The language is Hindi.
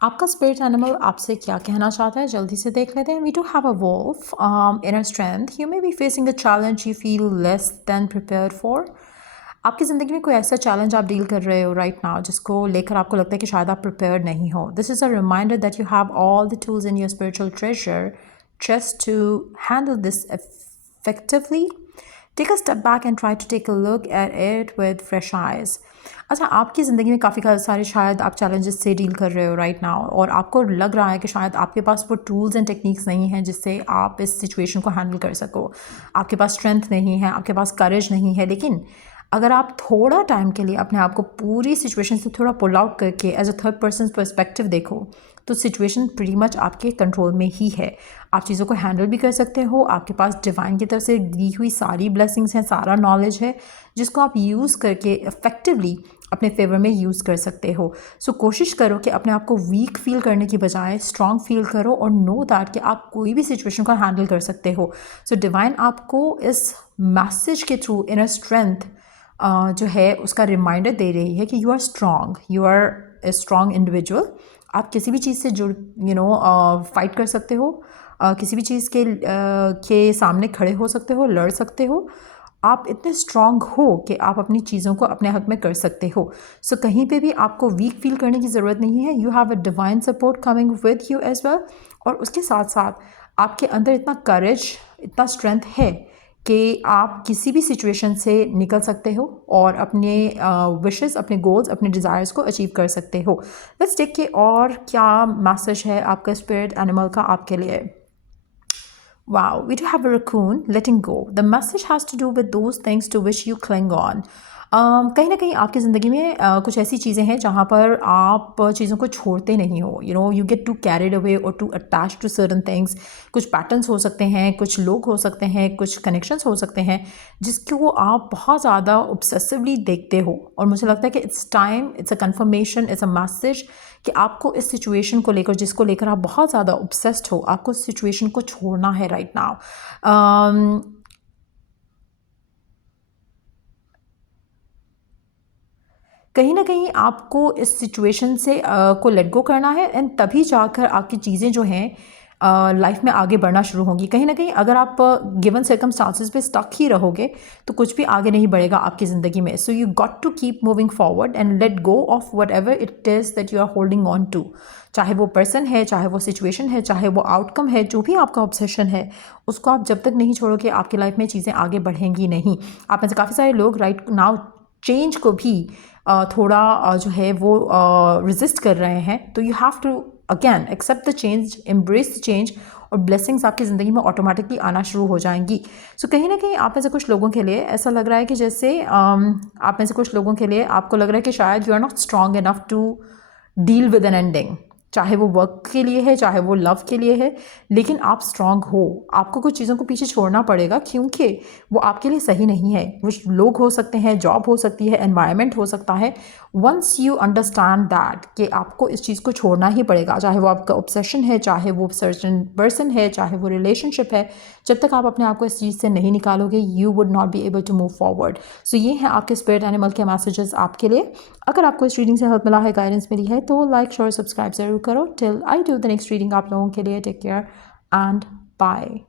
आपका स्पिरिट एनिमल आपसे क्या कहना चाहता है, जल्दी से देख लेते हैं. We do have a wolf. Inner strength. You may be facing a challenge you feel less than prepare for. आपकी ज़िंदगी में कोई ऐसा चैलेंज आप डील कर रहे हो राइट नाउ जिसको लेकर आपको लगता है कि शायद आप प्रिपेयर नहीं हो. This is a reminder that you have all the tools in your spiritual treasure just to handle this effectively. Take a step back and try to take a look at it with fresh eyes. अच्छा, आपकी ज़िंदगी में काफ़ी सारे शायद आप चैलेंजेस से डील कर रहे हो राइट नाउ और आपको लग रहा है कि शायद आपके पास वो टूल्स एंड टेक्निक्स नहीं हैं जिससे आप इस सिचुएशन को हैंडल कर सको. आपके पास स्ट्रेंथ नहीं है, आपके पास करेज नहीं है. लेकिन अगर आप थोड़ा टाइम के लिए अपने आप को पूरी सिचुएशन से थोड़ा पुल आउट करके as a third person perspective देखो तो सिचुएशन प्रीटी मच आपके कंट्रोल में ही है. आप चीज़ों को हैंडल भी कर सकते हो. आपके पास डिवाइन की तरफ से दी हुई सारी ब्लेसिंग्स हैं, सारा नॉलेज है जिसको आप यूज़ करके इफ़ेक्टिवली अपने फेवर में यूज़ कर सकते हो. सो कोशिश करो कि अपने आप को वीक फील करने की बजाय स्ट्रॉन्ग फील करो और नो दैट कि आप कोई भी सिचुएशन को हैंडल कर सकते हो. सो डिवाइन आपको इस मैसेज के थ्रू इनर स्ट्रेंथ जो है उसका रिमाइंडर दे रही है कि you are strong, you are a strong individual. आप किसी भी चीज़ से जुड़ फाइट कर सकते हो. किसी भी चीज़ के सामने खड़े हो सकते हो, लड़ सकते हो. आप इतने स्ट्रॉन्ग हो कि आप अपनी चीज़ों को अपने हक में कर सकते हो. सो कहीं पे भी आपको वीक फील करने की ज़रूरत नहीं है. You have a divine support coming with you as well. और उसके साथ साथ आपके अंदर इतना करेज, इतना स्ट्रेंथ है कि आप किसी भी सिचुएशन से निकल सकते हो और अपने विशेस, अपने गोल्स, अपने डिज़ायर्स को अचीव कर सकते हो. लेट्स टेक के और क्या मैसेज है आपका स्पिरिट एनिमल का आपके लिए. Wow, we do have a raccoon letting go. The message has to do with those things to which you cling on. कहीं ना कहीं आपकी ज़िंदगी में कुछ ऐसी चीज़ें हैं जहाँ पर आप चीज़ों को छोड़ते नहीं हो. You get to carried away और to attach to certain things. कुछ पैटर्न्स हो सकते हैं, कुछ लोग हो सकते हैं, कुछ कनेक्शंस हो सकते हैं जिसको आप बहुत ज़्यादा ऑब्सेसिवली देखते हो. और मुझे लगता है कि it's time, it's a conformation, it's a message कि आपको इस सिचुएशन को लेकर, जिसको लेकर आप बहुत ज़्यादा ऑब्सेस्ड हो, आपको इस सिचुएशन को छोड़ना है राइट नाउ. कहीं ना कहीं आपको इस सिचुएशन से को लेट गो करना है एंड तभी जाकर आपकी चीज़ें जो हैं लाइफ में आगे बढ़ना शुरू होंगी. कहीं ना कहीं अगर आप गिवन सर्कमस्टांसिस पे स्टक ही रहोगे तो कुछ भी आगे नहीं बढ़ेगा आपकी ज़िंदगी में. So you got to keep moving forward and let go of whatever it is that you are holding on to. चाहे वो पर्सन है, चाहे वो सिचुएशन है, चाहे वो आउटकम है, जो भी आपका ऑब्सेशन है उसको आप जब तक नहीं छोड़ोगे आपकी लाइफ में चीज़ें आगे बढ़ेंगी नहीं. आप में से काफ़ी सारे लोग राइट नाउ चेंज को भी थोड़ा जो है वो रेजिस्ट कर रहे हैं. तो you have to again accept the change, embrace the change और ब्लेसिंग्स आपकी ज़िंदगी में ऑटोमेटिकली आना शुरू हो जाएंगी. सो कहीं ना कहीं आप में से कुछ लोगों के लिए ऐसा लग रहा है कि जैसे आप में से कुछ लोगों के लिए आपको लग रहा है कि शायद you are not strong enough to deal with an ending. चाहे वो वर्क के लिए है, चाहे वो लव के लिए है, लेकिन आप स्ट्रांग हो. आपको कुछ चीज़ों को पीछे छोड़ना पड़ेगा क्योंकि वो आपके लिए सही नहीं है. वो लोग हो सकते हैं, जॉब हो सकती है, एनवायरनमेंट हो सकता है. वंस यू अंडरस्टैंड दैट कि आपको इस चीज़ को छोड़ना ही पड़ेगा, चाहे वो आपका ऑब्सेशन है, चाहे वो सर्टन पर्सन है, चाहे वो रिलेशनशिप है. जब तक आप अपने आप को इस चीज़ से नहीं निकालोगे you would not be able to move forward. So ये हैं आपके स्पिरिट एनिमल के मैसेजेस आपके लिए. अगर आपको इस रीडिंग से हेल्प मिला है, गाइडेंस मिली है तो लाइक, शेयर, सब्सक्राइब ज़रूर करो. Till I do the next reading आप लोगों के लिए टेक केयर एंड बाय.